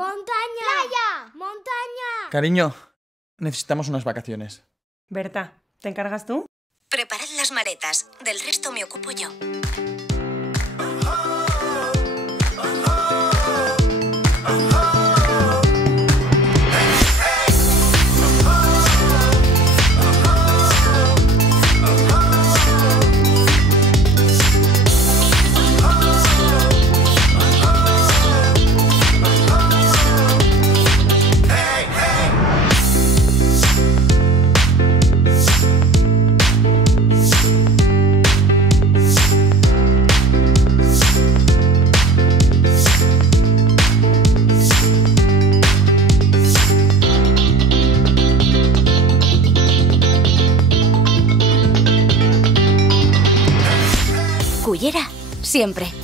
Montaña. Playa. Montaña. Cariño, necesitamos unas vacaciones. Berta, ¿te encargas tú? Preparad las maletas, del resto me ocupo yo. Cullera, siempre.